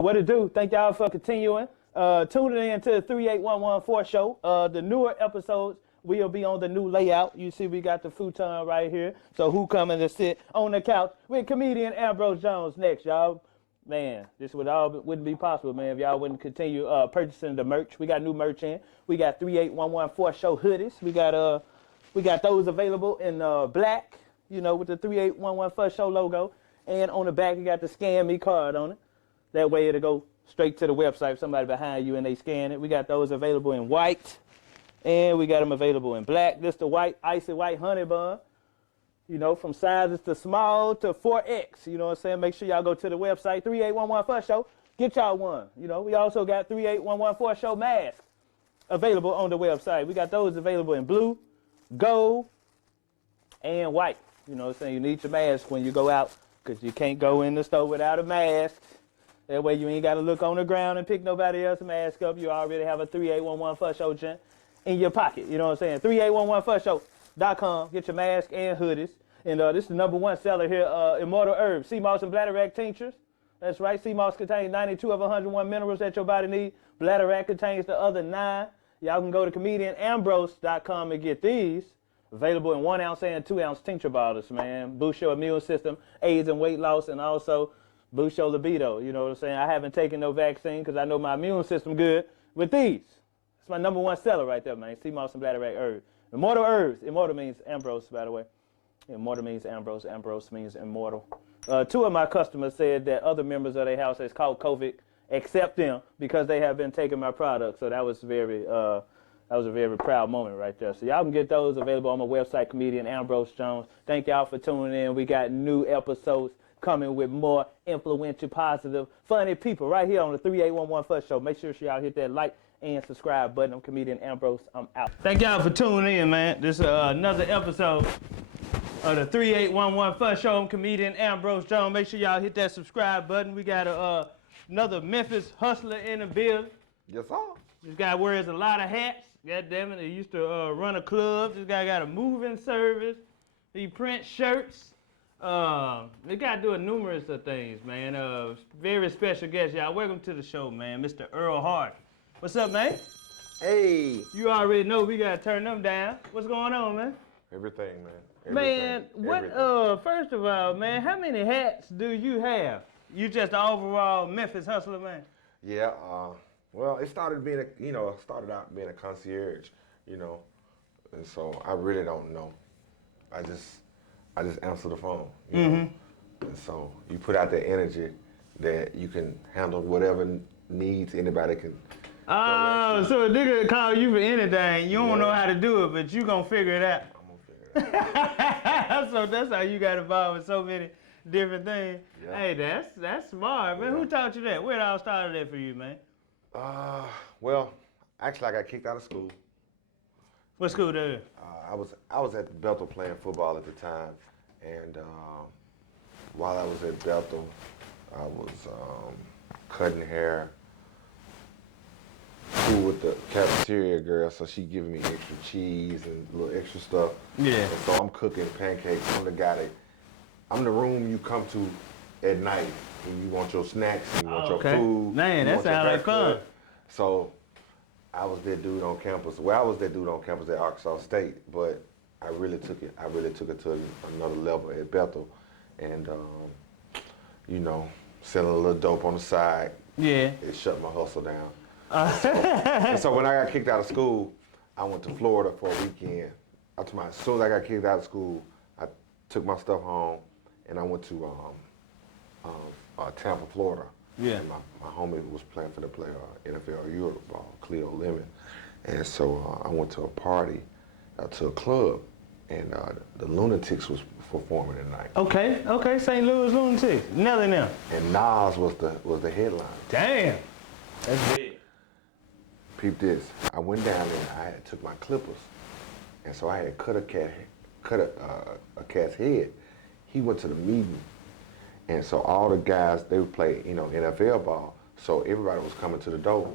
What it do? Thank y'all for continuing. Tuning in to the 38114 show. The newer episodes will be on the new layout. You see we got the futon right here. So who coming to sit on the couch with comedian Ambrose Jones next, y'all? Man, this wouldn't be possible, man, if y'all wouldn't continue purchasing the merch. We got new merch in. We got 38114 show hoodies. We got those available in black, you know, with the 38114 show logo. And on the back, you got the Scan Me card on it. That way it'll go straight to the website if somebody behind you and they scan it. We got those available in white, and we got them available in black. This the white, icy white honey bun. You know, from sizes to small to 4X. You know what I'm saying? Make sure y'all go to the website, 38114 show. Get y'all one. You know, we also got 38114 show mask available on the website. We got those available in blue, gold, and white. You know what I'm saying? You need your mask when you go out, because you can't go in the store without a mask. That way you ain't got to look on the ground and pick nobody else's mask up. You already have a 38114 show gent in your pocket. You know what I'm saying? 38114show.com. Get your mask and hoodies. And this is the #1 seller here, Immortal Herbs, Seamoss and Bladderwack tinctures. That's right. Seamoss contains 92 of 101 minerals that your body needs. Bladderwack contains the other 9. Y'all can go to comedianambrose.com and get these. Available in 1 ounce and 2 ounce tincture bottles, man. Boost your immune system, aids in weight loss, and also boost your libido. You know what I'm saying? I haven't taken no vaccine because I know my immune system good with these. It's my #1 seller right there, man. Seamoss and Bladderwack Herbs. Immortal Herbs. Immortal means Ambrose, by the way. Immortal means Ambrose. Ambrose means immortal. 2 of my customers said that other members of their house has caught COVID except them because they have been taking my products. So that was a very proud moment right there. So y'all can get those available on my website, comedian Ambrose Jones. Thank y'all for tuning in. We got new episodes coming with more influential, positive, funny people right here on the 38114 show. Make sure y'all hit that like and subscribe button. I'm comedian Ambrose. I'm out. Thank y'all for tuning in, man. This is another episode of the 38114 show. I'm comedian Ambrose Jones. Make sure y'all hit that subscribe button. We got another Memphis hustler in the building. Yes, sir. This guy wears a lot of hats. God damn it, he used to run a club. This guy got a moving service. He prints shirts. They got to do numerous of things, man. Very special guest, y'all. Welcome to the show, man. Mr. Earl Harden. What's up, man? Hey. You already know we got to turn them down. What's going on, man? Everything, man. Man, what, first of all, man, how many hats do you have? You just the overall Memphis hustler, man? Yeah, well, it started being started out being a concierge, you know, and so I really don't know. I just answer the phone, you know, and so you put out the energy that you can handle whatever needs anybody can. Oh, so a nigga call you for anything. You don't know how to do it, but you gonna figure it out. I'm gonna figure it out. So that's how you got involved with so many different things. Yeah. Hey, that's smart, man. Yeah. Who taught you that? Where it all started that for you, man? Well, actually, I got kicked out of school. What school did? I was at Bethel playing football at the time, and while I was at Bethel, I was cutting hair, cool with the cafeteria girl, so she giving me extra cheese and a little extra stuff. Yeah. And so I'm cooking pancakes. I'm the room you come to at night when you want your snacks and you want your food. Man, that sounds like fun. So I was that dude on campus. Well, I was that dude on campus at Arkansas State, but I really took it to another level at Bethel, and you know, selling a little dope on the side. Yeah. It shut my hustle down. And so when I got kicked out of school, I went to Florida for a weekend. As soon as I got kicked out of school, I took my stuff home and I went to Tampa, Florida. Yeah. And my homie was playing for the NFL Europe ball, Cleo Lemon. And so I went to a party, to a club, and the Lunatics was performing that night. Okay, St. Louis Lunatics. Nelly now. And Nas was the headline. Damn. That's big. Peep this. I went down there and I took my clippers. And so I had cut a cat's head. He went to the meeting. And so all the guys, they would play, NFL ball. So everybody was coming to the door.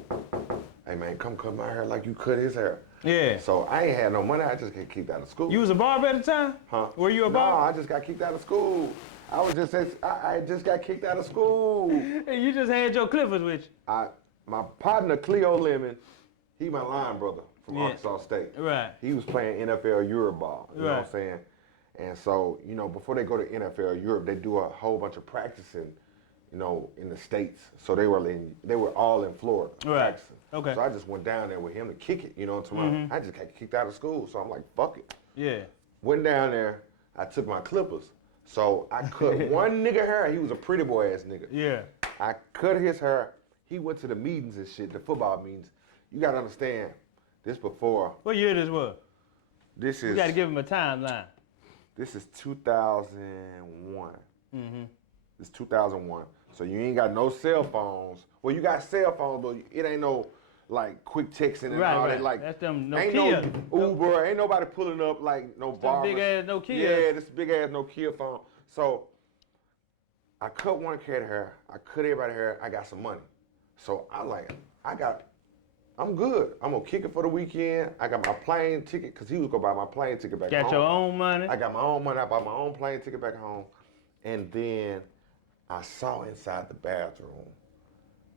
Hey man, come cut my hair like you cut his hair. Yeah. So I ain't had no money, I just got kicked out of school. You was a barber at the time? Huh? Were you a barber? No, I just got kicked out of school. I just got kicked out of school. And you just had your clippers with you. My partner Cleo Lemon, he my line brother from Yeah. Arkansas State. Right. He was playing NFL Europe ball. You know what Right. I'm saying? And so, before they go to NFL Europe, they do a whole bunch of practicing, in the States. So they were all in Florida practicing. Okay. So I just went down there with him to kick it, I just got kicked out of school. So I'm like, fuck it. Yeah. Went down there, I took my clippers. So I cut one nigga hair. He was a pretty boy ass nigga. Yeah. I cut his hair. He went to the meetings and shit, the football meetings. You gotta understand, this before. What year this was? This is. You got to give him a timeline. This is 2001. Mm-hmm. It's 2001. So you ain't got no cell phones. Well, you got cell phones, but it ain't no like quick texting and all that. Like that's them ain't Nokia. no Uber. Ain't nobody pulling up like no barbers. Big ass Nokia. Yeah, this big ass Nokia phone. So I cut one cat hair. I cut everybody's hair. I got some money. So I'm good. I'm gonna kick it for the weekend. I got my plane ticket, cause he was gonna buy my plane ticket back home. Got your own money? I got my own money. I bought my own plane ticket back home. And then I saw inside the bathroom,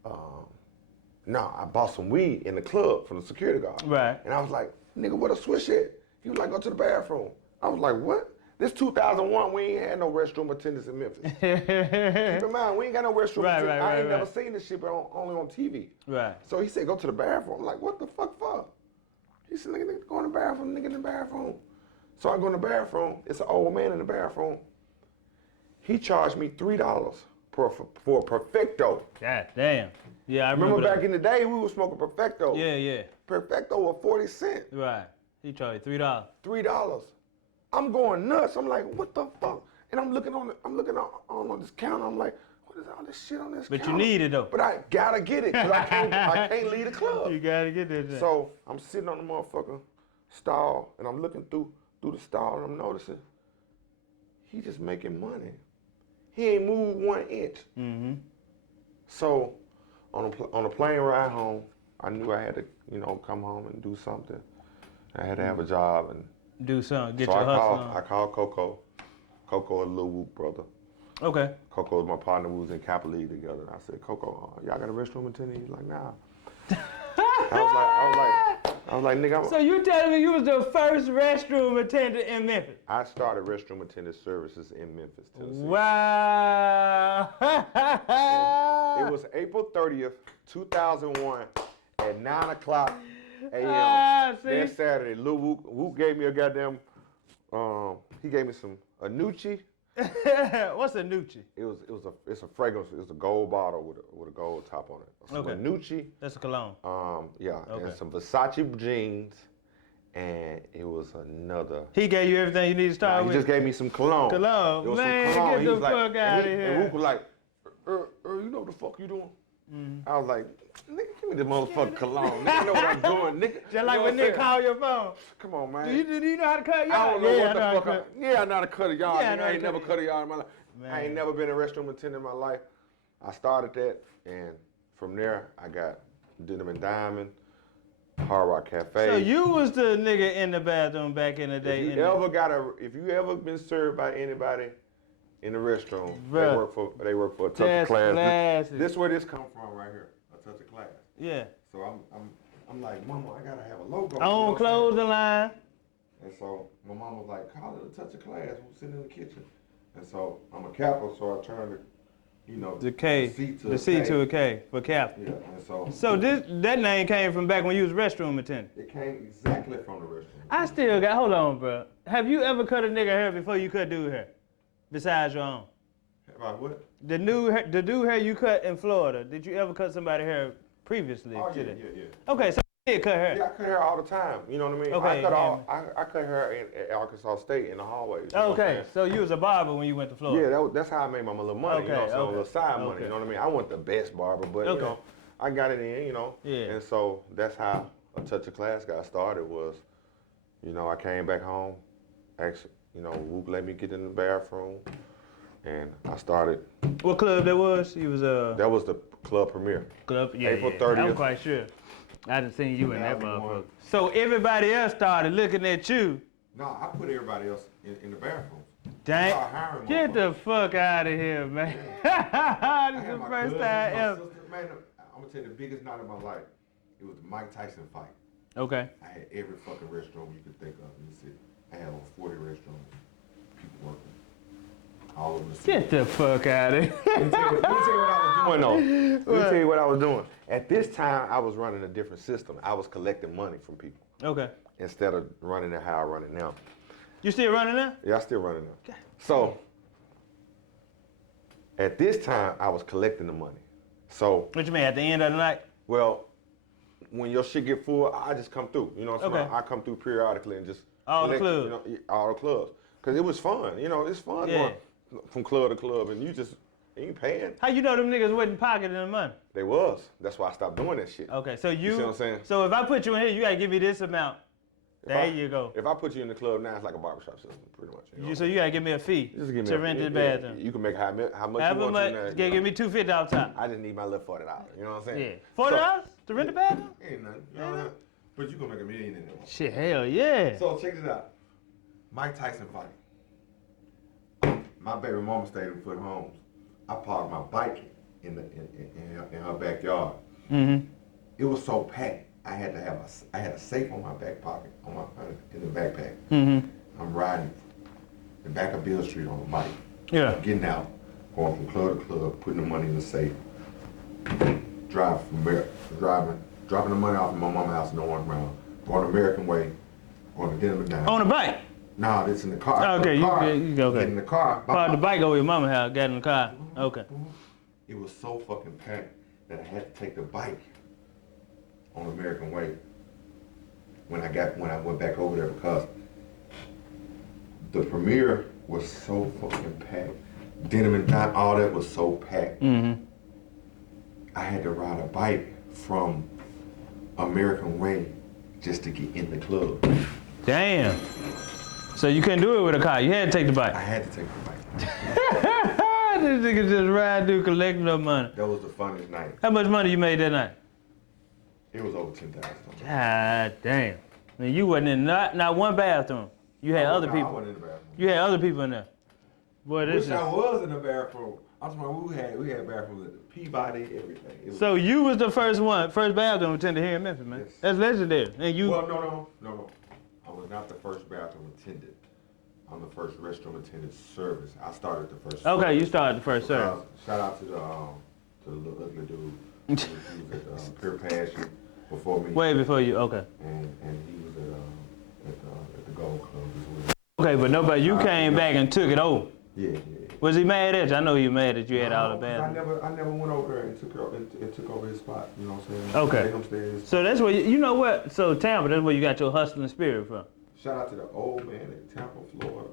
I bought some weed in the club from the security guard. Right. And I was like, nigga, what a switch at? He was like, go to the bathroom. I was like, what? This 2001, we ain't had no restroom attendants in Memphis. Keep in mind, we ain't got no restroom attendants. I ain't never seen this shit, but only on TV. Right. So he said, go to the bathroom. I'm like, what the fuck for? He said, nigga, go in the bathroom, nigga in the bathroom. So I go in the bathroom. It's an old man in the bathroom. He charged me $3 for a Perfecto. God damn. Yeah, I Remember remember back in the day, we were smoking Perfecto. Yeah. Perfecto was 40 cents. Right. He charged you $3. $3. I'm going nuts. I'm like, what the fuck? And I'm looking on this counter. I'm like, what is all this shit on this counter? But you need it though. But I gotta get it, cause I can't leave the club. You gotta get this shit. So I'm sitting on the motherfucking stall, and I'm looking through the stall, and I'm noticing he just making money. He ain't moved 1 inch. Mm-hmm. So on a plane ride home, I knew I had to, come home and do something. I had to have a job and do something. Get so your hustle on. I called Coco. Coco is Lil Whoop brother. Okay. Coco is my partner. We was in Kappa League together. And I said, Coco, y'all got a restroom attendant? He's like, nah. I was like, nigga. So you telling me you was the first restroom attendant in Memphis? I started restroom attendant services in Memphis, Tennessee. Wow. It was April 30th, 2001 at 9 o'clock a.m. that Saturday. Lil Whoop gave me a goddamn, he gave me a Nucci. What's a Nucci? It's a fragrance. It's a gold bottle with a gold top on it. Some Nucci. That's a cologne. Yeah, and some Versace jeans, and it was another. He gave you everything you need to start with? He just gave me some cologne. Cologne? It was Man, some cologne. get the fuck out of here. And Whoop was like, you know what the fuck you doing? I was like, nigga, give me the motherfucking cologne. Nigga, I know what I'm doing, nigga. Just like when nigga call your phone. Come on, man. Do you know how to cut yard? I don't know what the fuck. I know how to cut a yard. Yeah, I ain't never cut a yard in my life. Man. I ain't never been a restroom attendant in my life. I started that, and from there, I got Denim and Diamond, Hard Rock Cafe. So you was the nigga in the bathroom back in the day. If you ever been served by anybody in the restroom, Bruh. they work for a touch of class. This is where this come from right here, a touch of class. Yeah. So I'm like, Mama, I gotta have a logo. On clothing line. And so my mom was like, call it a touch of class. We're sitting in the kitchen. And so I'm a Kappa, so I turned the C to a K for Kappa. Yeah, and so that name came from back when you was restroom attendant. It came exactly from the restroom. I still got, hold on, bro. Have you ever cut a nigga hair before you cut dude hair? Besides your own? About what? The dude hair you cut in Florida, did you ever cut somebody hair previously to that? Yeah. Okay, so you did cut hair. Yeah, I cut hair all the time. You know what I mean? Okay, I cut hair at Arkansas State in the hallways. Okay, so you was a barber when you went to Florida. Yeah, that's how I made my little money. Okay, you know, so a little side money. You know what I mean? I wasn't the best barber, but you know, I got it in. You know. Yeah. And so that's how a touch of class got started. Was, I came back home. Actually, Whoop let me get in the bathroom, and I started. What club that was? You was That was the club premiere. Club, yeah. April 30th. I'm quite sure. I done seen you in that motherfucker. So everybody else started looking at you. No, I put everybody else in the bathroom. Dang. Start hiring Get the motherfuckers. fuck out of here, man. I This is had the my first cousin, time my ever. sister. Man, I'm gonna tell you the biggest night of my life. It was the Mike Tyson fight. Okay. I had every fucking restroom you could think of in the city. I had over 40 restrooms. People working. All over the city. Get the fuck out of here. Let me tell you what I was doing though. Let me tell you what I was doing. At this time, I was running a different system. I was collecting money from people Okay. instead of running it how I run it now. You still running now? Yeah, I still running now. So, at this time, I was collecting the money. So, What you mean, at the end of the night? well, when your shit get full, I just come through. You know what I'm saying? Okay. I come through periodically and just All the collect, clubs. You know, all the clubs. Cause it was fun. You know, it's fun Yeah. going from club to club, and you ain't paying. How you know them niggas wasn't pocketing the money? They was. That's why I stopped doing that shit. Okay, so You see what I'm saying? So if I put you in here, you gotta give me this amount. There you go. If I put you in the club now, it's like a barbershop system, pretty much. You know? So you gotta give me a fee Just give me to rent the bathroom. You can make how much you However want much, to. you gotta give me $250 off top. I just need my little $40. You know what I'm Yeah. saying? $40 to rent the bathroom? Ain't nothing. You know what I'm saying? But you gonna make $1 million in there. Shit, hell yeah. So check this out. Mike Tyson fight. My baby mama stayed in Foot Homes. I parked my bike in her backyard. Mm-hmm. It was so packed. I had a safe on my back pocket in the backpack. Mm-hmm. I'm riding the back of Bill Street on the bike. Yeah. Getting out, going from club to club, putting the money in the safe. Drive from there, dropping the money off in my mama's house in the Orange Mound. Going the American Way, going to Denver down. On the bike? Nah, it's in the car. Okay, okay. okay. Get in the car. Parked the bike over your mama's house, got in the car. Okay. It was so fucking packed that I had to take the bike on American Way when I went back over there because the premiere was so fucking packed. Denim and Dot, all that was so packed. Mm-hmm. I had to ride a bike from American Way just to get in the club. Damn. So you couldn't do it with a car. You had to take the bike. I had to take the bike. This nigga just ride through collecting up money. That was the funniest night. How much money you made that night? It was over $10,000. God damn. I mean, you wasn't in not one bathroom. You had other I people. wasn't in the bathroom. You had other people in there. Boy, this Which is... I was in the bathroom. I'm talking about we had bathrooms at Peabody, everything. It was, So you was the first bathroom attendant here in Memphis, man. Yes. That's legendary. And you... well, no. I was not the first bathroom attendant. I'm the first restroom attendant service. I started the first. Okay, service you started the first service. Shout out to the little ugly dude. He was at Pure Passion before me. Way before you, okay. And he was at the Gold Club as well. Okay, but you came back and took it over. Yeah. Was he mad at you? I know he was mad that you had all the I bathrooms. never went over there and took over his spot. You know what I'm saying? Okay. Let him stay in his So that's where, you know what? So Tampa, that's where you got your hustling spirit from. Shout out to the old man in Tampa, Florida.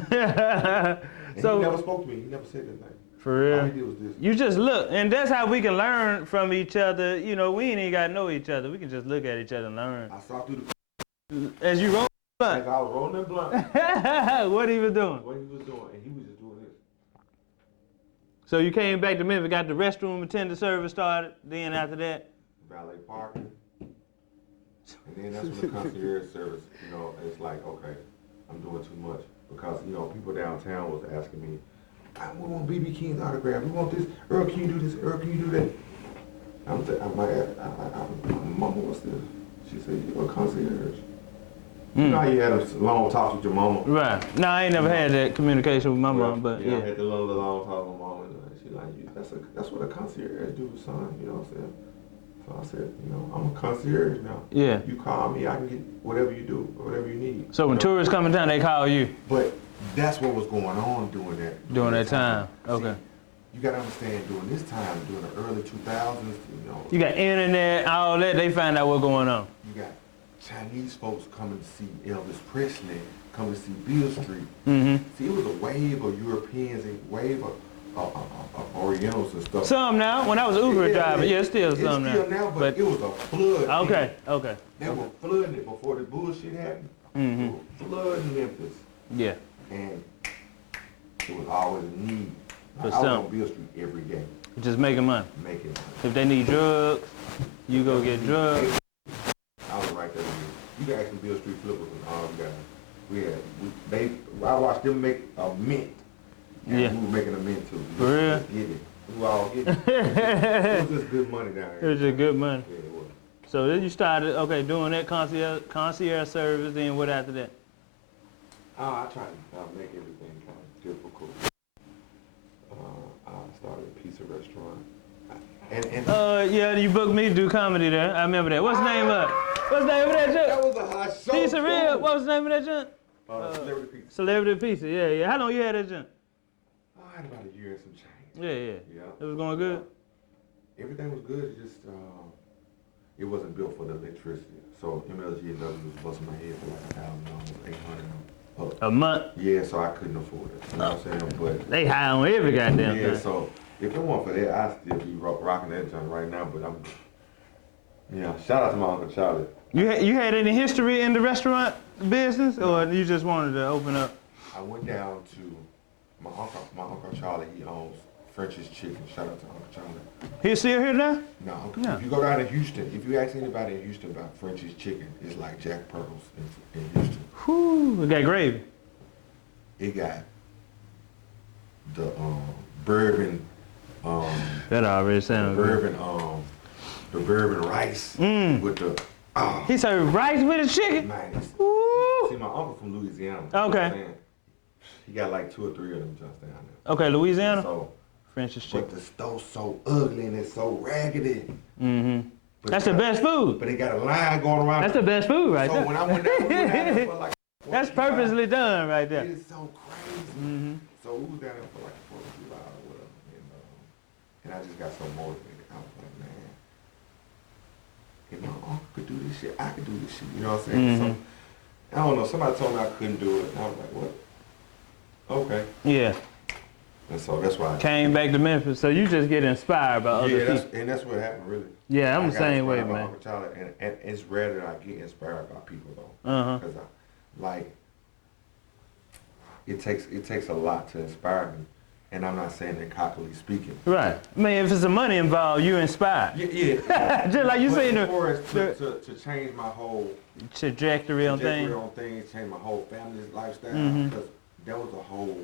And So, he never spoke to me. He never said anything. for real? All he did was this. You just look, and that's how we can learn from each other. You know, we ain't even gotta know each other. We can just look at each other and learn. I saw through the As you roll as blunt, I was rolling that blunt, what he was doing. what he was doing, and he was just doing this. So you came back to Memphis, got the restroom attendant service started. Then after that, Valet parking. And then that's when the concierge service, you know, it's like, okay, I'm doing too much. Because, you know, people downtown was asking me, we want BB King's autograph. We want this. Earl, can you do this? Earl, can you do that? Mama, what's this? She said, you're a concierge. You know how you had a long talk with your mama? right? No, I ain't never had that communication with my mom, but I yeah. had the long talk with my mama. And she like, that's what a concierge do, son. You know what I'm saying? So I said, you know, I'm a concierge now. Yeah. You call me, I can get whatever you do, whatever you need. So when You know? tourists come in town, they call you But that's what was going on during that time. See, Okay. you gotta understand, during this time, during the early 2000s, you know, You got internet, all that. They find out what's going on. you got Chinese folks coming to see Elvis Presley, coming to see Beale Street. Mm-hmm. See, it was a wave of Europeans, a wave of Orientals and stuff. Some now. When I was Uber driving, yeah, still it's some still now. but it was a flood. Okay, okay. They were flooding it before the bullshit happened. Mm-hmm. They were flooding Memphis. Yeah. And it was always a need. For I was some. on Beale Street every day, Just making money. making money. If they need drugs, you go get drugs. I was right there with you. You can ask some Beale Street flippers and all you guys. I watched them make a mint. And Yeah. we were making a mint too. For real? Just get it. We were all getting it. It was just good money down It here. was just good money. Yeah, it was. So then you started, okay, doing that concierge service, then what after that? I tried to make everything kind of difficult. I started a pizza restaurant. Yeah, you booked me to do comedy there. I remember that. What's the name of that that joint? was a hot show. Pizza Real. What was the name of that joint? Celebrity Pizza. Celebrity Pizza. Yeah. How long you had that joint? I had about a year and some change. Yeah. Yeah. It was going good. Everything was good. Just it wasn't built for the electricity. So MLG and W was busting my head for like $1,000, $800. A month. Yeah, so I couldn't afford it. You know what I'm saying? But They high on every goddamn yeah, thing. so if it weren't for that, I'd still be rocking that joint right now. But shout out to my Uncle Charlie. You had any history in the restaurant business, or you just wanted to open up? I went down to my Uncle Charlie. He owns French's Chicken. Shout out to Uncle Charlie. He's still here now? No, No. if you go down to Houston, if you ask anybody in Houston about French's Chicken, it's like Jack Pearl's in Houston. Whew, we got gravy. It got the bourbon, That already sounds good. the bourbon rice with the He served rice with a chicken? man. Woo. See, my uncle from Louisiana. Okay. You know what I'm saying? He got like 2 or 3 of them just down there. Okay, Louisiana? So, French's but chicken. the stove's so ugly and it's so raggedy. Mm-hmm. But That's the best food. But it got a line going around. That's the best food right so there. when I went down there for like That's 45 purposely done right there. It's so crazy. Mm-hmm. So we was down there for like 42 hours or whatever. And I just got so motivated. I was like, man, if my uncle could do this shit, I could do this shit. You know what I'm saying? Mm-hmm. So, I don't know. Somebody told me I couldn't do it. And I was like, what? Okay. Yeah. And so that's why I Came back to Memphis, so you just get inspired by other people. and that's what happened, really. Yeah, I'm I the got same way, inspired by man. Uncle Charlie, and it's rare that I get inspired by people though, Uh-huh. because it takes a lot to inspire me, and I'm not saying that cockily speaking. Right. I mean, if it's the money involved, you inspired. Yeah. Just like you But seen as far as the to change my whole trajectory on things. on things, change my whole family's lifestyle, Mhm. because that was a whole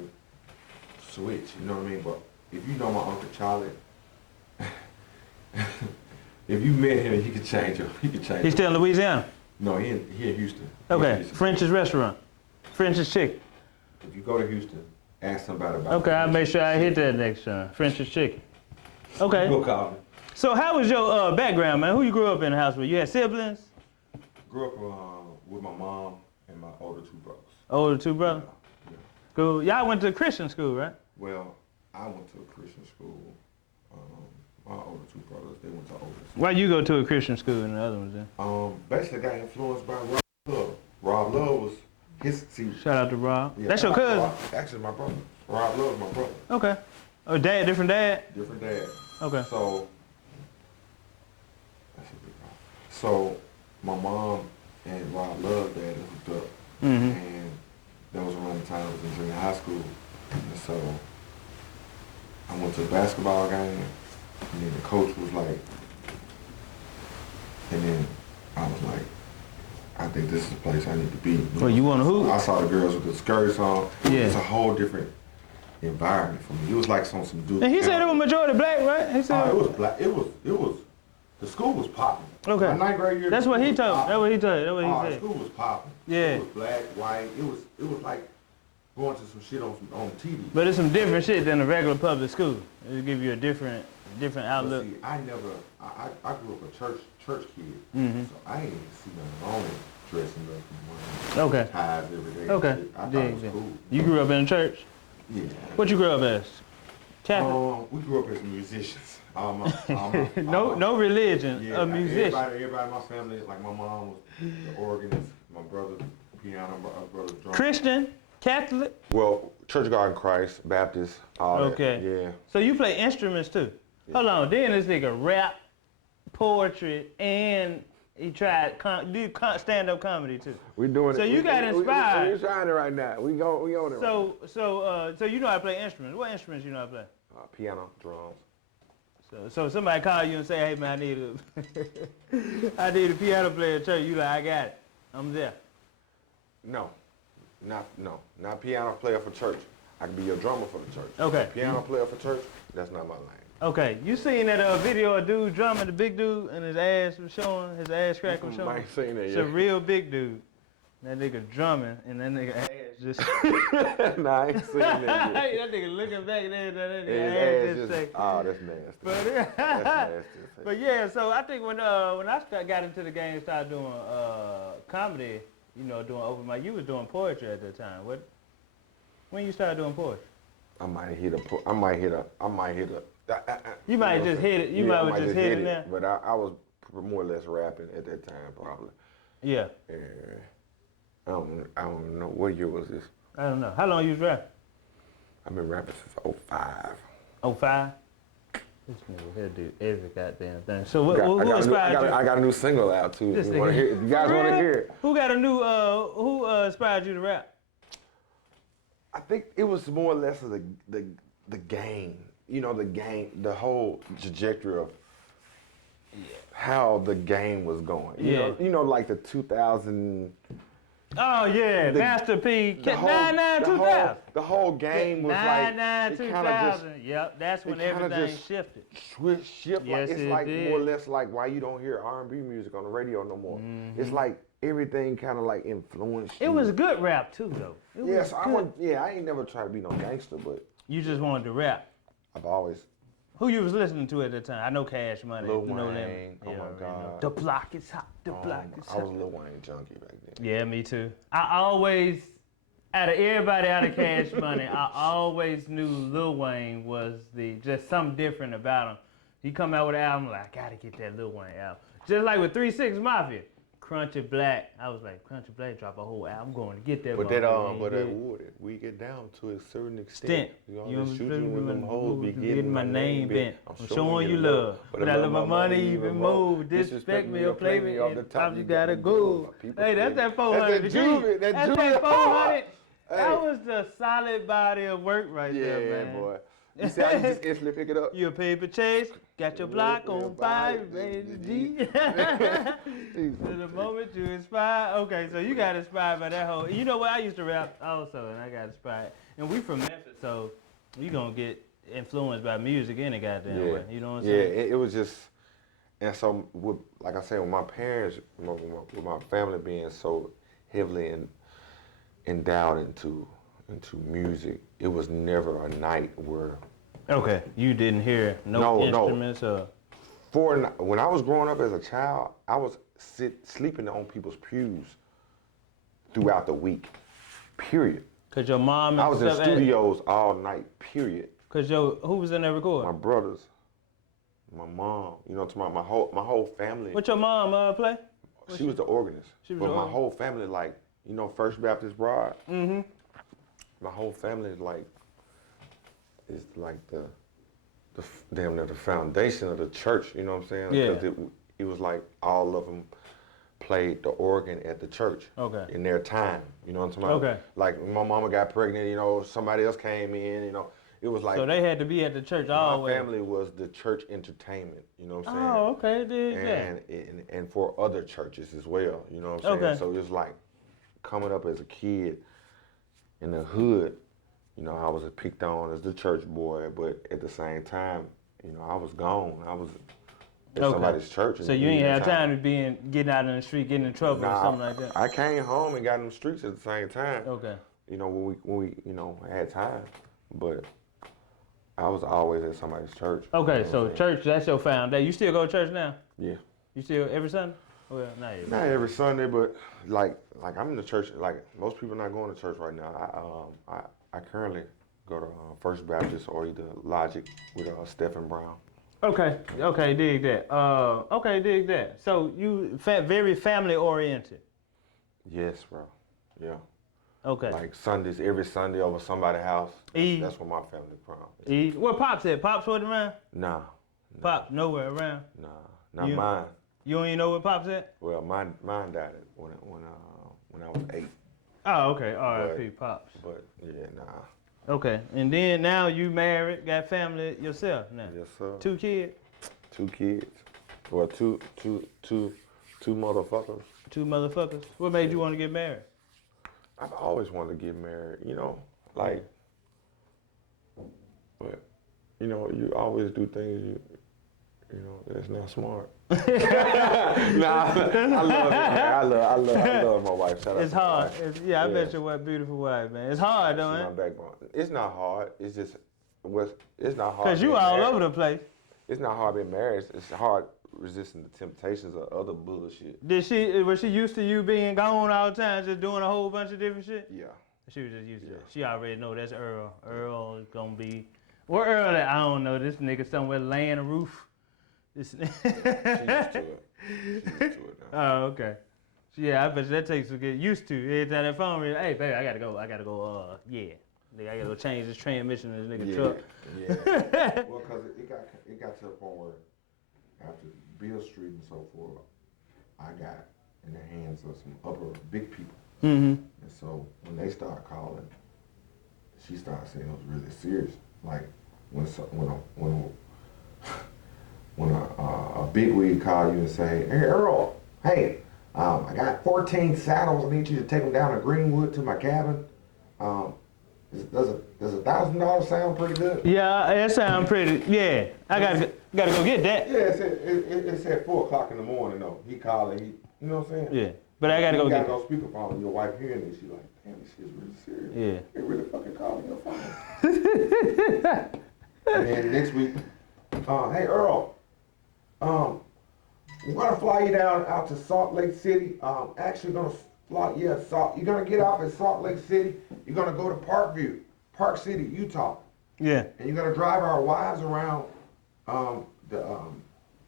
switch. You know what I mean? But if you know my Uncle Charlie. If you met him, he could change you. He could change. He's still in Louisiana? No, he in Houston. Okay. Houston. French's restaurant. French's chicken. If you go to Houston, ask somebody about. Okay, I'll make sure I hit that next time. French's chicken. Okay. Go call me. So how was your background, man? Who you grew up in the house with? You had siblings? Grew up with my mom and my older 2 brothers. Older 2 brothers? Yeah. Cool. Y'all went to Christian school, right? Well, I went to a Christian school. My older 2 brothers, they went to older school. Why you go to a Christian school and the other ones then? Basically got influenced by Rob Love. Rob Love was Shout out to Rob. yeah, That's your cousin? Rob, actually my brother. Rob Love is my brother. Okay. Oh, dad, different dad? Different dad. Okay. So, that's a big problem. So, my mom and Rob Love dad hooked up. Mm-hmm. And that was around the time I was in junior high school. And so, I went to a basketball game. And then the coach was like, and then I was like, I think this is the place I need to be. Well, you want to hoop? I saw the girls with the skirts on. Yeah. It's a whole different environment for me. It was like some dude. And he said it was majority black, right? He said It was black. It was. The school was popping. Okay. My 9th grade year. That's what he told. That's That's what he told. The said. school was popping. Yeah. It was black, white. It was like going to some shit on TV. But it's some different shit than a regular public school. It'll give you a different But outlook. see, I grew up a church kid, Mm-hmm. so I ain't even see nothing wrong with dressing up and wearing Okay. ties every day. Okay. I thought Yeah, it was yeah. cool. You grew up in a church? Yeah. What you grew up as? Catholic? We grew up as musicians. No religion, Yeah, a musician. Everybody in my family, like my mom was the organist, my brother piano, my brother drummer. Christian? Catholic? Well, Church of God in Christ, Baptist, all Okay. that. Yeah. So you play instruments too? Yeah. Hold on, then this nigga rap, poetry, and he tried do stand-up comedy too. We doing So it. you got inspired. We trying it right now. We on it. So you know how to play instruments. What instruments you know how to play? Piano, drums. So somebody call you and say, hey man, I need a piano player at church. You like, I got it. I'm there. No. Not piano player for church. I can be your drummer for the church. Okay. Piano player for church, that's not my lane. Okay, you seen that video of dude drumming, the big dude, and his ass was showing, his ass crack was showing? I ain't seen that It's yet. a real big dude. That nigga drumming, and that nigga ass just... Nah, I ain't seen that yet. That nigga looking back there, that nigga His ass just say... oh, that's nasty. But, That's nasty. but yeah, so I think when I got into the game, started doing comedy, you know, doing open mic, you was doing poetry at that time. When you started doing poetry? I might hit a. You might just hit it. You might just hit it now. But I was more or less rapping at that time, probably. Yeah. And I don't know what year was this. I don't know. How long you was rapping? I've been rapping since 05. 05? This nigga here do every goddamn thing. So who inspired you? I got a new single out too. If you guys want to hear it. Who got a new? Who inspired you to rap? I think it was more or less of the game. You know, the whole trajectory of how the game was going. You know, like the 2000. Oh yeah, Master P. 99-2000. The whole game was like 99-2000. Yep, that's when everything shifted. Shift. Yes, it's like did. More or less like why you don't hear R&B music on the radio no more. Mm-hmm. It's like everything kind of like influenced. It was good rap too, though. I ain't never tried to be no gangster, but you just wanted to rap. I've always. Who you was listening to at that time? I know Cash Money. Lil Wayne. Oh my God. The block is hot. The block is hot. I was a Lil Wayne junkie back then. Yeah, me too. I always, out of everybody out of Cash Money, I always knew Lil Wayne was just something different about him. He come out with an album like, I gotta get that Lil Wayne album. Just like with 3 6 Mafia. Crunchy Black. I was like, Crunchy Black drop a whole album. I'm going to get that. But we get down to a certain extent. You know, shoot you with them hoes, be getting my name bent. I'm showing you love, but I love my money even more. Disrespect me or play me off the top, you gotta go. Hey, that's that 400. That's that 400. That was the solid body of work right there, man. Yeah, boy. You see how you just instantly pick it up? You a paper chase, got your block on fire, baby G. To the moment you inspired. Okay, so you got inspired by that whole. You know what? I used to rap also, and I got inspired. And we from Memphis, so you gonna get influenced by music any goddamn way. You know what I'm saying? Yeah, it was just. And so, like I said, with my parents, with my family being so heavily endowed into music, it was never a night where. Okay, you didn't hear no instruments or. When I was growing up as a child, I was sleeping on people's pews throughout the week. Period. Cause your mom. And I was in studios all night. Period. Cause who was in there recording? My brothers, my mom. You know, my whole family. What your mom play? She was the organist. But my whole family, like, you know, First Baptist Bride. Mm-hmm. My whole family is like the damn near the foundation of the church. You know what I'm saying? Yeah. Because it was like all of them played the organ at the church. Okay. In their time. You know what I'm talking about? Okay. Like when my mama got pregnant, you know, somebody else came in. You know, it was like. So they had to be at the church always. My family was the church entertainment. You know what I'm saying? Oh, okay. And for other churches as well. You know what I'm saying? Okay. So it was like coming up as a kid in the hood, you know, I was picked on as the church boy, but at the same time, you know, I was gone. I was at somebody's church. So you ain't have time to be getting out in the street, getting in trouble or something like that? I came home and got in the streets at the same time. Okay. You know, when we you know, had time, but I was always at somebody's church. Okay, you know so church, that's your foundation. You still go to church now? Yeah. You still every Sunday? Well, not every Sunday, but like I'm in the church. Like most people not going to church right now. I currently go to First Baptist or either Logic with Stephen Brown. Okay, dig that. Dig that. So you very family oriented. Yes, bro. Yeah. Okay. Like Sundays, every Sunday over somebody's house. That's what my family from. Where Pops at? Pops wasn't around? Nah. Pops nowhere around? Nah, not mine. You don't even know where Pops at? Well, mine died when I was 8. Oh, okay. R.I.P. Pops. But yeah, nah. Okay, and then now you married, got family yourself now. Yes, sir. 2 kids. 2 kids. Well, two motherfuckers. 2 motherfuckers. What made you want to get married? I've always wanted to get married, you know, like, but, you know, you always do things you know, that's not smart. Nah, I love it, man. I love my wife. Shout out It's to my hard. wife. I bet you what beautiful wife, man. It's hard though, She's my man. backbone. It's not hard. It's just, it's not hard. Cause you being all married. over the place. It's not hard being married. It's hard resisting the temptations of other bullshit. Was she used to you being gone all the time, just doing a whole bunch of different shit? Yeah. She was just used to it. She already know that's Earl. Earl is gonna be, where Earl at? I don't know. This nigga somewhere laying a roof. This She's used to it. She's used to it now. Oh, okay. Yeah, I bet you that takes to get used to. Every time that phone rings, hey, baby, I gotta go. Yeah. Nigga, I gotta go change this transmission in this nigga truck. Yeah. Well, cause it got to the point where after Beale Street and so forth, I got in the hands of some upper big people. Mm-hmm. And so when they started calling, she started saying it was really serious. Like when a big wig call you and say, hey Earl, hey, I got 14 saddles. I need you to take them down to Greenwood to my cabin. Does $1,000 sound pretty good? Yeah, that sound pretty. Yeah, I gotta go get that. Yeah, it said 4 o'clock in the morning though. He called and you know what I'm saying? Yeah, but I gotta go get. You gotta go speakerphone. Your wife hearing this, she like, damn, this shit's really serious. Yeah. They really fucking calling your phone. And then next week, hey Earl, we're gonna fly you down out to Salt Lake City. Actually gonna fly, you're gonna get off at Salt Lake City. You're gonna go to Park City, Utah. Yeah. And you're gonna drive our wives around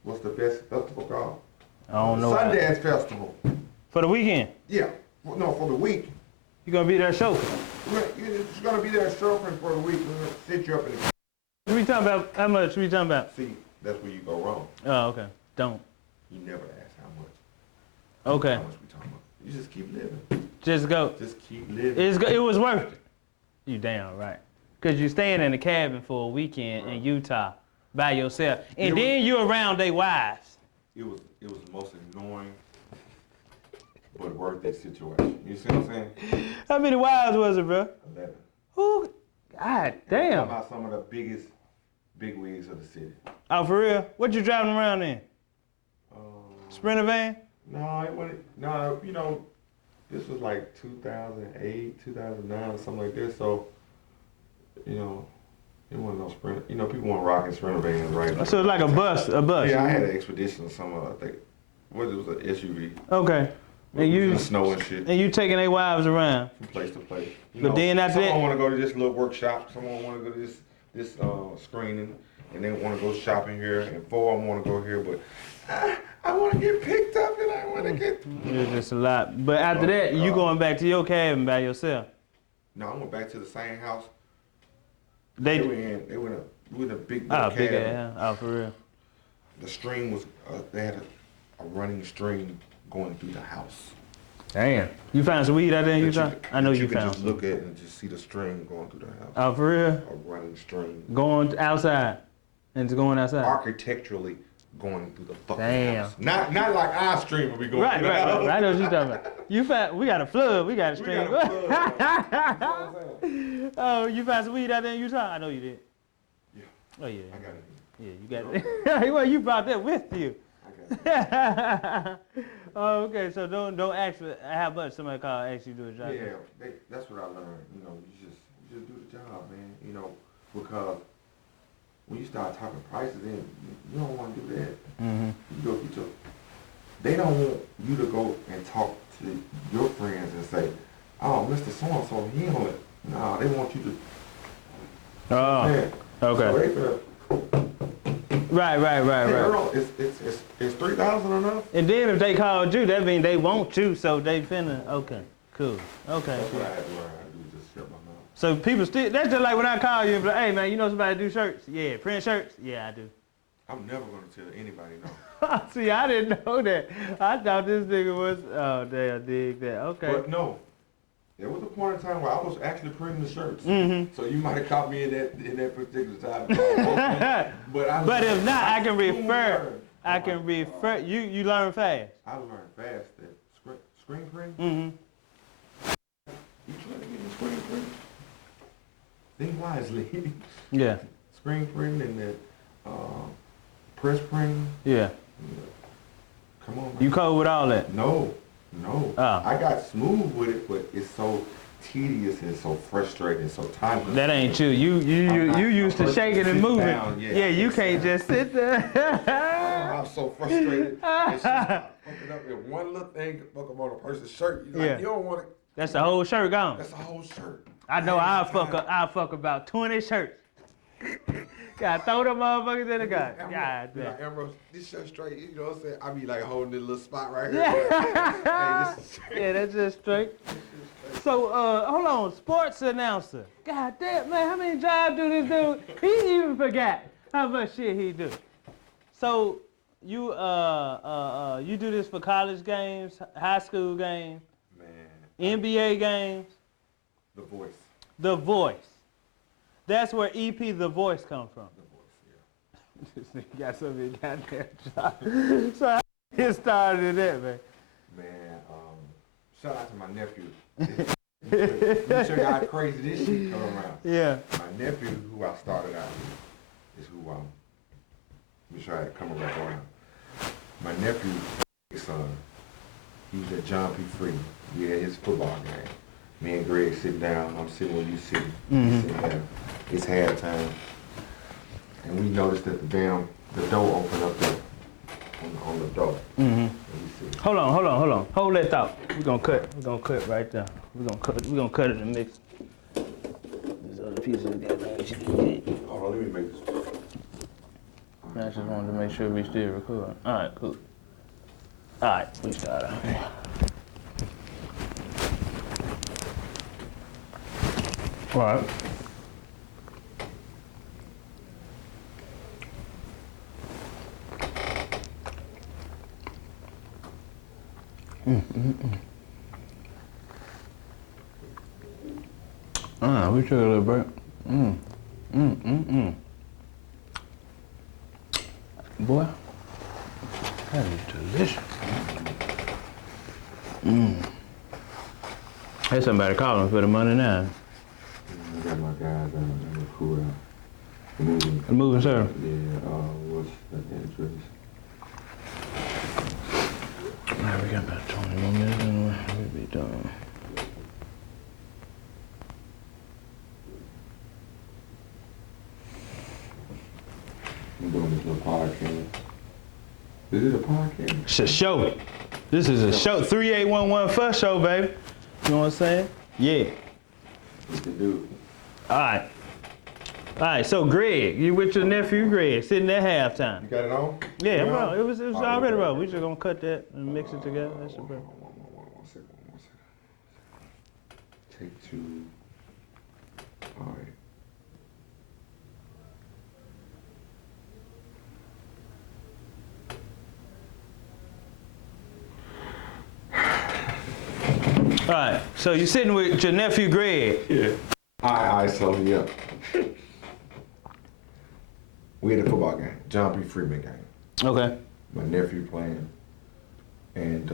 what's the best festival called? I don't know. Sundance Festival. For the weekend. Yeah. Well, no, for the week. You gonna be there chauffeur. You're gonna be there chauffeuring for the week. We're gonna sit you up in the. What we talking about? How much we talking about? See, that's where you go wrong. Oh, okay. Don't. You never ask how much. Okay. How much we talking about? You just keep living. Just go. Just keep living. It was worth it. You damn right. Cause you staying in the cabin for a weekend in Utah by yourself, and then you around their wives. It was the most annoying but worth it situation. You see what I'm saying? How many wives was it, bro? 11. Who? God damn. Talking about some of the biggest bigwigs of the city. Oh, for real? What you driving around in? Sprinter van? No, you know, this was like 2008, 2009, or something like this. So, you know, it wasn't no Sprinter. You know, people weren't rocking Sprinter vans, right? So it's like a bus. Yeah, I had an Expedition or something. I think it was an SUV. Okay. And you in the snow and shit. And you taking their wives around From place to place. But then after that, someone want to go to this little workshop. Someone want to go to this screening, and they want to go shopping here. And 4 of them want to go here, but I want to get picked up and I want to get. It's just a lot. But after that, you going back to your cabin by yourself. No, I went back to the same house. They were in a big big cabin. ass. Oh, for real. The stream was they had a running stream going through the house. Damn. You found some weed out there in Utah? I know you can found just some. look at it and just see the stream going through the house. Oh, for real? A running stream. Going outside. And it's going outside. Architecturally going through the fucking Damn. house. Not like our stream will be going through the house. Right. I know what you're talking about. You found, we got a flood. We got a stream. We got a flood. You know what I'm saying? Oh, you found some weed out there in Utah? I know you did. Yeah. Oh, yeah. I got it. Yeah, you got it. Well, you brought that with you. I got it. Oh, okay. So don't ask for how much somebody ask you to do a job. Yeah, that's what I learned. You know, you just do the job, man. You know, because when you start talking prices, then you don't want to do that. Mm-hmm. You go get your. They don't want you to go and talk to your friends and say, "Oh, Mr. So-and-so, he only." No, they want you to. Oh, man. okay. So Right. Earl, is 3,000 enough? And then if they called you, that means they want you, so they finna. Okay, cool. Okay. That's what I had to learn how to do. Just shut my mouth. So people still. That's just like when I call you and be like, "Hey man, you know somebody do shirts? Yeah, print shirts? Yeah, I do." I'm never gonna tell anybody no. See, I didn't know that. I thought this nigga was. Oh damn, dig that. Okay. But no, there was a point in time where I was actually printing the shirts. Mm-hmm. So you might have caught me in that particular time. But if not, I can refer. I can refer. You learn fast. I learned fast that screen printing. Mm-hmm. think wisely. Yeah. Screen printing and that press printing. Yeah. Come on, man. You cold with all that? No. Oh. I got smooth with it, but it's so tedious and so frustrating, so time. That ain't you. You used to shaking and moving. Down, yeah, you can't just sit there. I'm so frustrated. It's just fucking up. If one little thing can fuck up on a person's shirt, you like, you don't want it. That's the whole shirt gone. That's the whole shirt. I know I'll fuck about 20 shirts. God, throw them motherfuckers in the gun. God damn. Ambrose, this shirt straight, you know what I'm saying? I be like holding this little spot right here. Yeah, that's just straight. So, hold on, sports announcer. God damn, man, how many jobs do this dude? He even forgot how much shit he do. So, you do this for college games, high school games, Man. NBA games. The Voice. The Voice. That's where EP The Voice come from. The Voice, yeah. This nigga got so many goddamn jobs. So, how you get started in that, man? Man, shout out to my nephew. You sure how crazy this shit come around. Yeah. My nephew, who I started out with, is who let me try to come around. My nephew, his son, he's at John P. Freeman. We had his football game. Me and Greg sitting down. I'm sitting where you sit. He's sitting there. It's halftime. And we noticed that the door opened up there on the door. Hold on. Hold that thought. We're gonna cut right there. We're gonna cut it and mix. This other piece of that. Hold on, let me make this. I just wanted to make sure we still recording. Alright, cool. Alright, we start out here. Alright. We took a little break. Boy, that is delicious. Hey, somebody calling for the money now. I got my guys who Moving, sir. Yeah, what's the address? Alright, we got about 20 more minutes anyway. We'll be done. I'm doing this little podcast. Is it a podcast? It's a show. This is a show. 3811 First Show, baby. You know what I'm saying? Yeah. What to do? Alright. Alright, so Greg, you with your nephew Greg, sitting at halftime. You got it on? Yeah, bro. It was already bro. We just gonna cut that and mix it together. That's it, bro. One second. Take two. All right. All right, so you're sitting with your nephew Greg. Yeah. All right, so yeah. We had a football game, John P. Freeman game. Okay. My nephew playing, and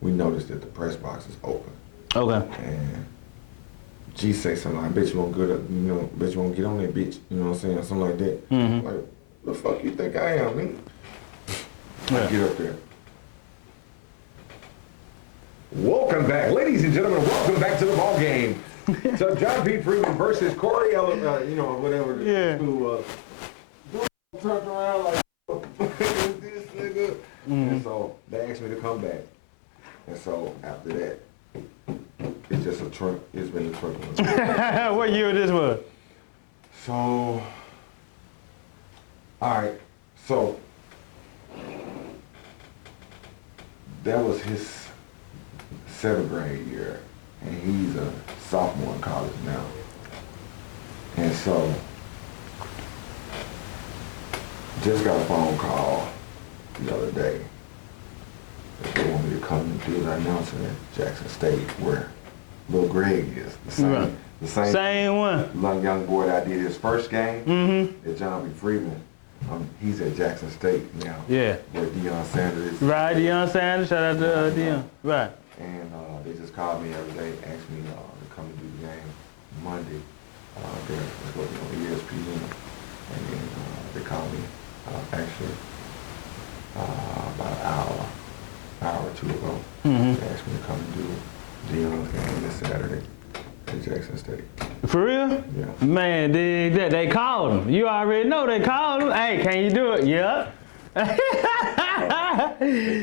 we noticed that the press box is open. Okay. And G say something like, "I bet you won't get up, bet you won't get on that bitch." You know what I'm saying? Something like that. Mm-hmm. Like, the fuck you think I am, man? Yeah. I get up there. Welcome back, ladies and gentlemen. Welcome back to the ball game. So John P. Freeman versus Corey Ellen, whatever the school was. Turned around like, this nigga. And so they asked me to come back. And so after that, it's just it's been a trickle. What year this was? So, all right. So that was his 7th grade year, and he's a sophomore in college now. And so, just got a phone call the other day that they want me to come and do the announcement at Jackson State, where Lil Greg is. The Same one. Young boy that I did his first game at John B. Freeman. He's at Jackson State now. Yeah. Where Deion Sanders is. Right, Deion Sanders. Shout out to Deion. Right. And they just called me every day, asked me to come and do the game. Monday. There was working on ESPN, and then they called me actually about an hour or two ago. Mm-hmm. They asked me to come and do Dion's game this Saturday at Jackson State. For real? Yeah. Man, they called him. You already know they called him. Hey, can you do it? Yep. They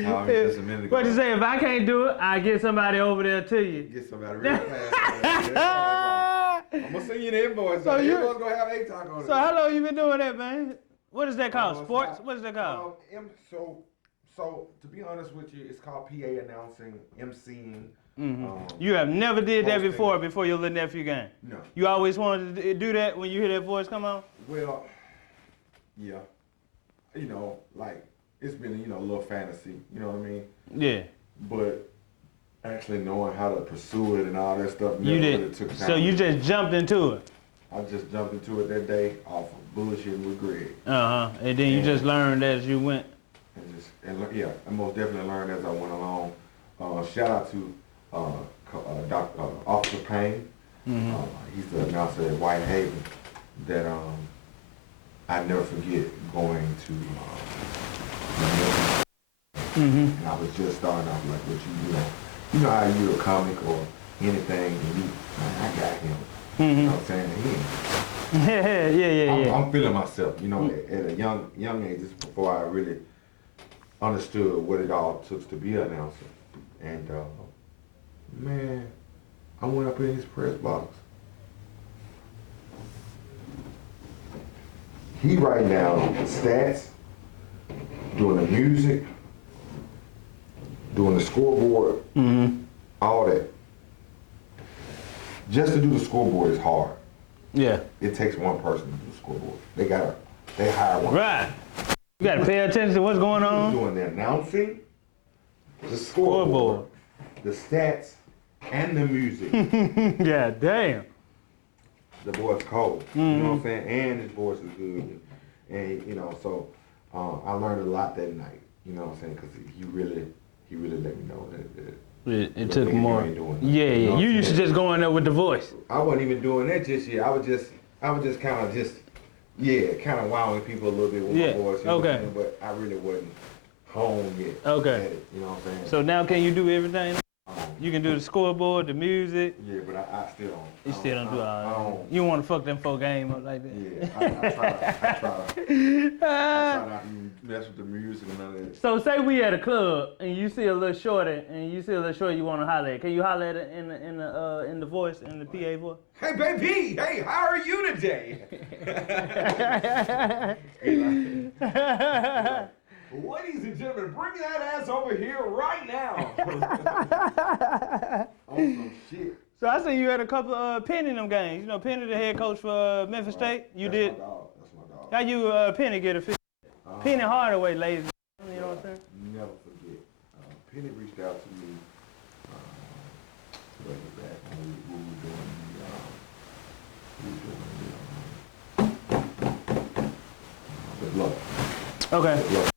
called me just a minute ago. What you say? If I can't do it, I get somebody over there to you. Get somebody real fast. I'm gonna send you the invoice. So the you- invoice gonna have ATOC on it. So how long you been doing that, man? What is that called? Sports? What is that called? So to be honest with you, it's called PA announcing, MCing. You have never did that hosting. before your little nephew game? No. You always wanted to do that when you hear that voice come on? Well, yeah. You know, like it's been a little fantasy. You know what I mean? Yeah. But actually knowing how to pursue it and all that stuff. You never did. Really took time. So you just jumped into it? I just jumped into it that day off of bullshitting with Greg. And then you just learned as you went? I most definitely learned as I went along. Shout out to Dr. Officer Payne. He's the announcer at Whitehaven that I never forget going to and I was just starting off like what you know how you're a comic or anything and I got him. You know what I'm saying? Yeah. I'm feeling myself, at a young age, just before I really understood what it all took to be an announcer. And man, I went up in his press box. He writing down stats, doing the music, doing the scoreboard, all that. Just to do the scoreboard is hard. Yeah. It takes one person to do the scoreboard. They hire one. Right. You gotta pay attention to what's going on. Doing the announcing, the scoreboard, the stats, and the music. Yeah, damn. The boy's cold. You know what I'm saying? And his voice is good. And so I learned a lot that night. You know what I'm saying? Because he really let me know that it took more. Yeah. You used to just go in there with the voice. I wasn't even doing that just yet. I was just kind of wowing people a little bit with my voice. You know what I'm saying? But I really wasn't home yet. Okay. At it, you know what I'm saying? So now can you do everything? You can do the scoreboard, the music. Yeah, but I still don't. You still don't do all that. You don't want to fuck them folk game up like that. Yeah, I try not to mess with the music and none of that. So say we at a club and you see a little shorty you want to holler at. Can you holler at it in the voice, in the PA voice? Hey baby, hey, how are you today? Ladies and gentlemen, bring that ass over here right now. On some shit. So I see you had a couple of Penny in them games. You know, Penny the head coach for Memphis State. You did. That's my dog. How you Penny get a fit? Penny Hardaway, ladies. You know what I'm saying? Never forget. Penny reached out to me way back when we were doing the Bluff. Okay. The Bluff.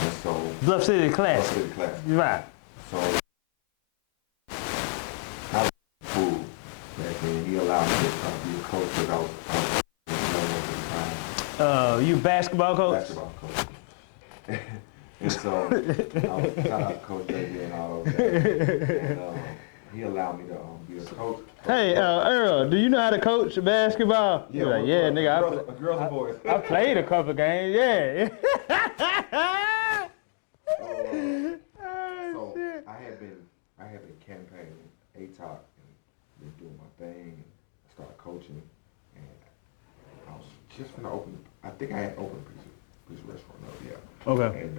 And so Bluff City Klass. Bluff City Klass. Right. So I was cool back then. He allowed me to be a coach without You basketball coach? Basketball coach. And so I was shout out to Coach JJ and all those guys. And he allowed me to be a coach. Hey, Earl, do you know how to coach basketball? Yeah, like, yeah, nigga. Girls and boys. I played a couple games, yeah. So I had been campaigning ATOC and been doing my thing and started coaching and I was just gonna open. I think I had opened a piece of restaurant up, yeah. Okay. And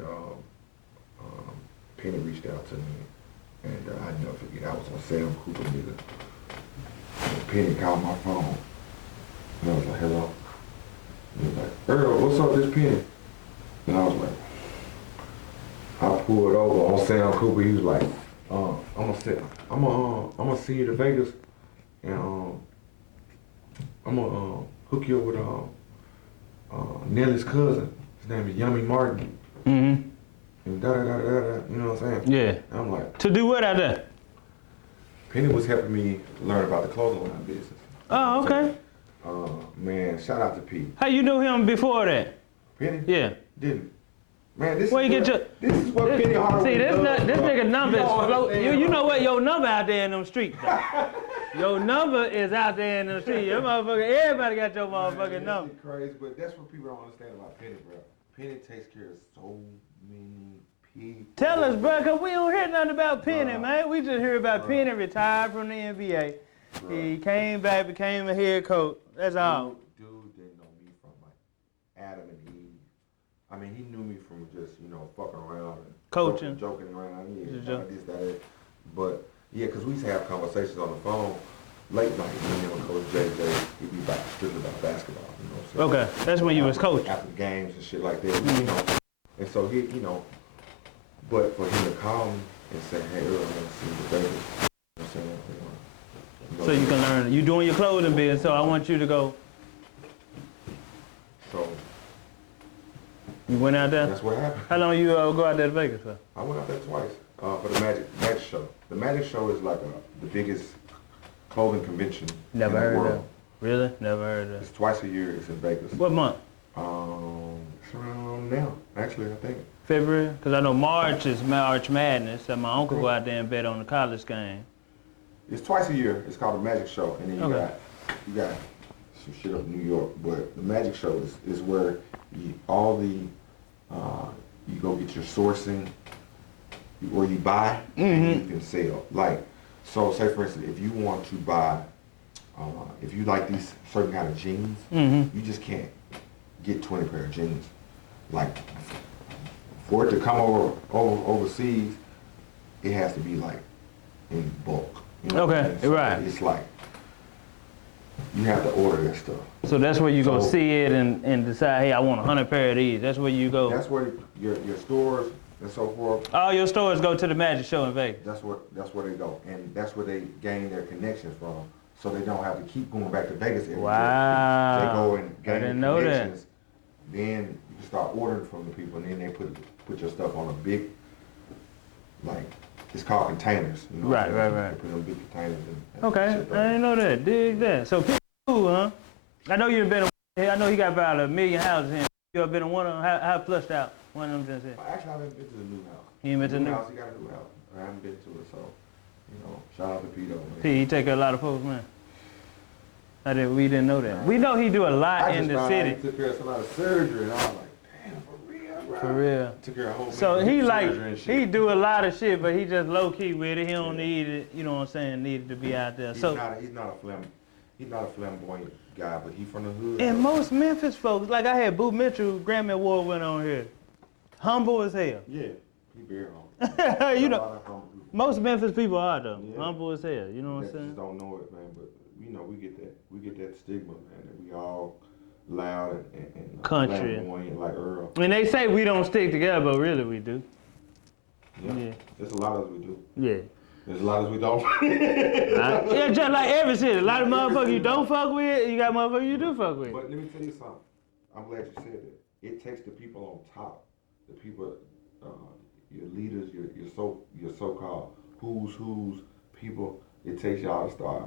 Penny reached out to me and I never forget. I was on Sam Cooper nigga. And Penny called my phone and I was like, hello. And he was like, Earl, what's up, this Penny? And I was like, I pulled over on Sam Cooper. He was like, I'm gonna send you to Vegas, and I'm gonna hook you up with Nelly's cousin. His name is Yummy Martin. And da da da da da. You know what I'm saying? Yeah. And I'm like, To do what out there? Penny was helping me learn about the clothing line business. Oh, okay. Man, shout out to Pete. How you knew him before that? Penny? Yeah. Didn't. Man, this Where is you what, get your? this is what Penny Hardaway See, this does, this bro. nigga number You is don't float. understand, You know bro. what? Your number out there in them streets. Though. Your number is out there in them streets. Your motherfucker. Everybody got your motherfucking Man, number. that shit crazy, but that's what people don't understand about Penny, bro. Penny takes care of so many people. Tell us, bro, cause we don't hear nothing about Penny, Bruh. man. We just hear about Bruh. Penny retired from the NBA. Bruh. He came back, became a head coach. That's all. Dude didn't know me from like Adam and Eve. I mean, he knew me from just, fucking around and Coaching. joking around. Just Yeah, joking. this, that. But yeah, because we used to have conversations on the phone late night. Me and Coach JJ, he'd be strictly about basketball. You know what I'm saying? Okay, that's when you was coaching. After the games and shit like that, And so he, but for him to call me and say, hey, Earl, I want to see the baby. You know what I'm saying? So you can learn. You doing your clothing business, so I want you to go. So You went out there? that's what happened. How long you go out there to Vegas for? I went out there twice for the Magic Show. The Magic Show is like the biggest clothing convention Never in the heard of world. that. Really? Never heard of It's that. twice a year. It's in Vegas. What month? It's around now, actually, I think. February? Because I know March is March Madness, and my uncle go out there and bet on the college game. It's twice a year. It's called the Magic Show, and then you Okay. got some shit up in New York. But the Magic Show is where you go get your sourcing, or you buy and you can sell. Like, so say for instance, if you want to buy, if you like these certain kind of jeans, you just can't get 20 pair of jeans. Like, for it to come overseas, it has to be like in bulk. You know Okay, what I mean? So right. It's like you have to order that stuff. So that's where you go So- see it and decide, hey, I want 100 pair of these. That's where you go. That's where your stores and so forth. All your stores go to the Magic Show in Vegas. That's where they go, and that's where they gain their connections from. So they don't have to keep going back to Vegas every year. Wow. They go and I gain didn't the know that. connections. Then you can start ordering from the people, and then they put your stuff on a big, like, it's called containers. You know what I'm saying? Right. They put them big containers and Okay, shit like I didn't know that. Dig that. So people cool, huh? I know you've been. I know he got about 1 million houses here. You ever been in one of them? How flushed out? One of them just here. Actually, I haven't been to the new house. You ain't been to the new house? He got a new house. I haven't been to it, so shout out to Pito. Man. P, he take care of a lot of folks, man. We didn't know that. We know he do a lot in the city. He took care of a lot of surgery, and I was like, damn, for real, bro. For real. Took care of a whole So man he with like, surgery and shit. he do a lot of shit, but he just low key with it. He don't need it, you know what I'm saying, need it to be out there. He's So, not a flamboyant guy, but he from the hood. and so- most Memphis folks, like I had Boo Mitchell, Grammy Award winner on here. Humble as hell. Yeah, he very humble. You A know, lot of humble people most Memphis people are though. Yeah. Humble as hell, you know what I'm that saying? just don't know it, man. But we get that stigma, man. That we all loud and Country. flamboyant like Earl. I mean, they say we don't stick together, but really we do. Yeah. Yeah. There's a lot of us we do. Yeah. There's a lot of us we don't. Yeah, just like every city. A lot of motherfuckers you don't fuck with, you got motherfuckers you do fuck with. But let me tell you something. I'm glad you said that. It takes the people on top, the people, your leaders, your so-called who's people. It takes y'all to start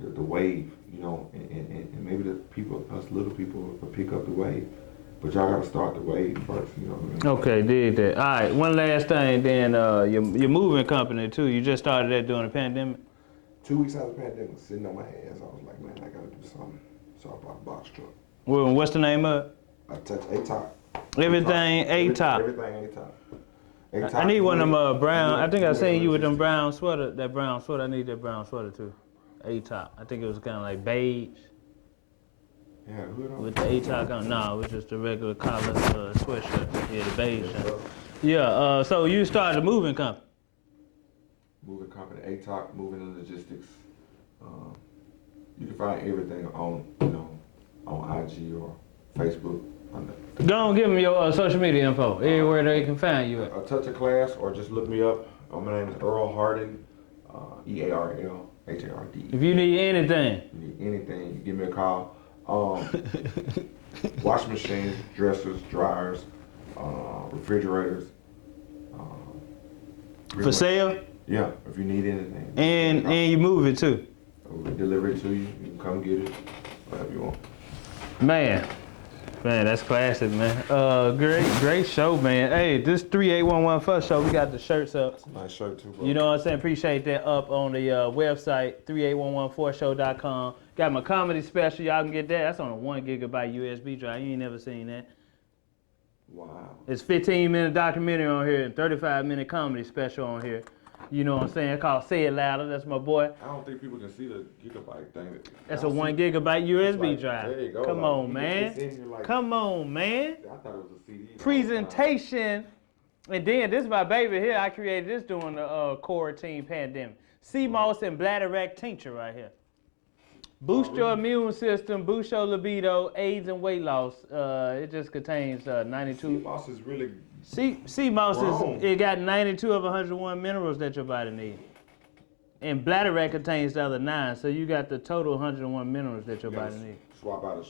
the wave, and maybe the people, us little people, will pick up the wave. But y'all gotta start the wave first, you know what I mean? Okay, did that. All right, one last thing. Then your moving company too. You just started that during the pandemic. 2 weeks out of the pandemic, sitting on my ass, I was like, man, I gotta do something. So I bought a box truck. Well, what's the name of it? I touch A-top. Everything A-top. Everything A-top. I need one of them brown. I think I seen you with them brown sweater. That brown sweater. I need that brown sweater too. A-top. I think it was kind of like beige Yeah, hood on. with the A-top on. No, it was just the regular collar sweatshirt. Yeah, the beige. Yeah. So you started a moving company. Moving company, A-top, moving and logistics. You can find everything on IG or Facebook. Go on, give them your social media info. Everywhere they can find you at. A touch of Klass, or just look me up. My name is Earl Harden, EARLHARD. If you need anything. You need anything, you give me a call. Washing machines, dressers, dryers, refrigerators. For sale? Yeah, if you need anything. And you move it too. We'll deliver it to you. You can come get it, whatever you want. Man, that's classic, man. Great show, man. Hey, this 3811 First Show, we got the shirts up. Nice shirt too, bro. You know what I'm saying? Appreciate that up on the website, 3811forshow.com. Got my comedy special. Y'all can get that. That's on a 1 gigabyte USB drive. You ain't never seen that. Wow. It's 15-minute documentary on here and 35-minute comedy special on here. You know what I'm saying? It's called Say It Louder. That's my boy. I don't think people can see the gigabyte thing. That's a 1 gigabyte USB like, drive. there you go. Come like, on, man. Like, Come on, man. I thought it was a CD. Presentation. And then this is my baby here. I created this during the quarantine pandemic. Seamoss and Bladderwack tincture right here. Boost your immune system, boost your libido, AIDS and weight loss. It just contains 92. Seamoss is really. Seamoss is, it got 92 of 101 minerals that your body needs. And Bladderwack contains the other 9, so you got the total 101 minerals that your body needs. Swap out,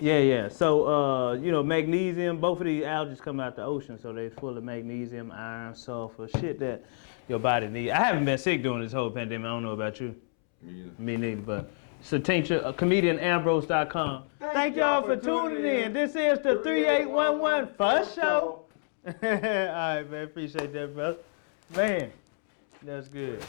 Yeah. So, magnesium, both of these algae come out the ocean, so they're full of magnesium, iron, sulfur, shit that your body needs. I haven't been sick during this whole pandemic. I don't know about you. Me neither, but it's a tincture, comedianambrose.com. Thank y'all for tuning in. This is the 3811 First Show. All right, man. Appreciate that, brother. Man, that's good.